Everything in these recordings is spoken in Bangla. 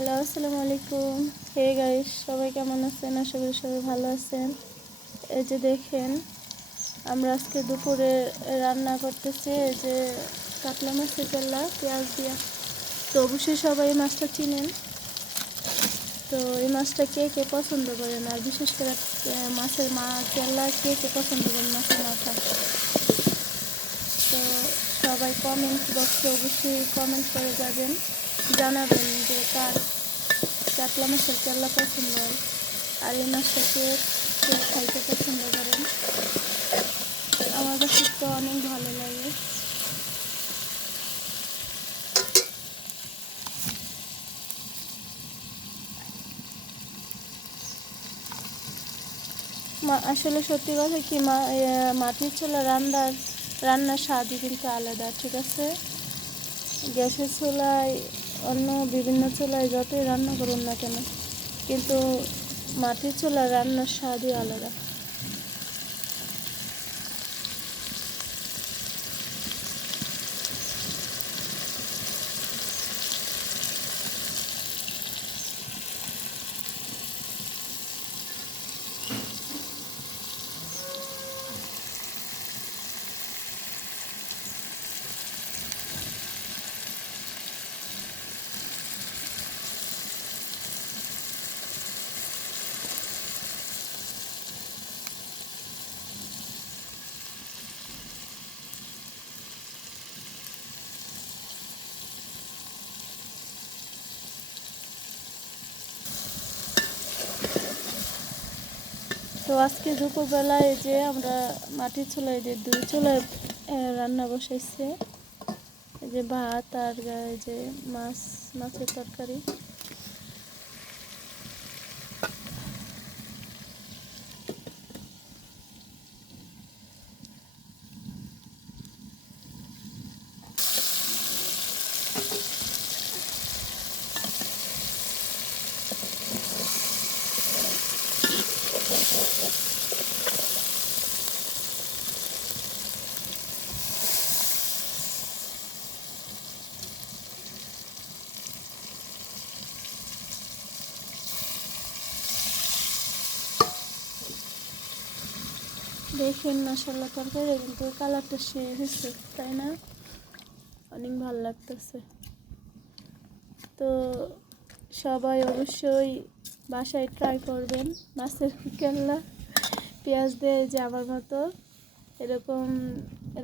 হ্যালো, আসসালামু আলাইকুম। হে গাইস সবাই কেমন আছেন? আশা করি সবাই ভালো আছেন। এই যে দেখেন, আমরা আজকে দুপুরে রান্না করতেছি এই যে কাতলা মাছের কেল্লা পেঁয়াজ দিয়া। তো অবশ্যই সবাই এই মাছটা চিনেন। তো এই মাছটা কে কে পছন্দ করেন? আর বিশেষ করে মাছের মা কেল্লা কে কে পছন্দ করেন মাছের মাথা তো সবাই কমেন্ট বক্সে অবশ্যই কমেন্ট করে যাবেন। জানাবেন যে কার কাতলা মাছের কেল্লা পছন্দ হয়, আর এই মাছটা কে কে খাইতে পছন্দ করেন আমার কাছে তো অনেক ভালো লাগে। আসলে সত্যি কথা কি মাটির চুলা রান্নার রান্নার স্বাদই কিন্তু আলাদা, ঠিক আছে? গ্যাসের চুলায়, অন্য বিভিন্ন চুলায় যতই রান্না করুন না কেন, কিন্তু মাটির চুলার রান্নার স্বাদই আলাদা। তো আজকে দুপুরবেলায় যে আমরা মাটির চুলায় যে দুই চুলায় রান্না বসাইছে যে ভাত আর যে মাছ, মাছের তরকারি। দেখেন মাসাল্লাহ তরকারি কিন্তু কালারটা সে হয়েছে, তাই না? অনেক ভালো লাগতেছে। তো সবাই অবশ্যই বাসায় ট্রাই করবেন মাছের কেল্লা, পেঁয়াজ দিয়ে এই যে আমার মতো এরকম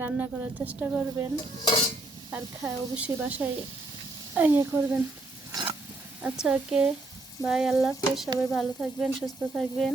রান্না করার চেষ্টা করবেন। আর খায় অবশ্যই বাসায় ইয়ে করবেন। আচ্ছা ওকে। বাই, আল্লাহ সবাই ভালো থাকবেন, সুস্থ থাকবেন।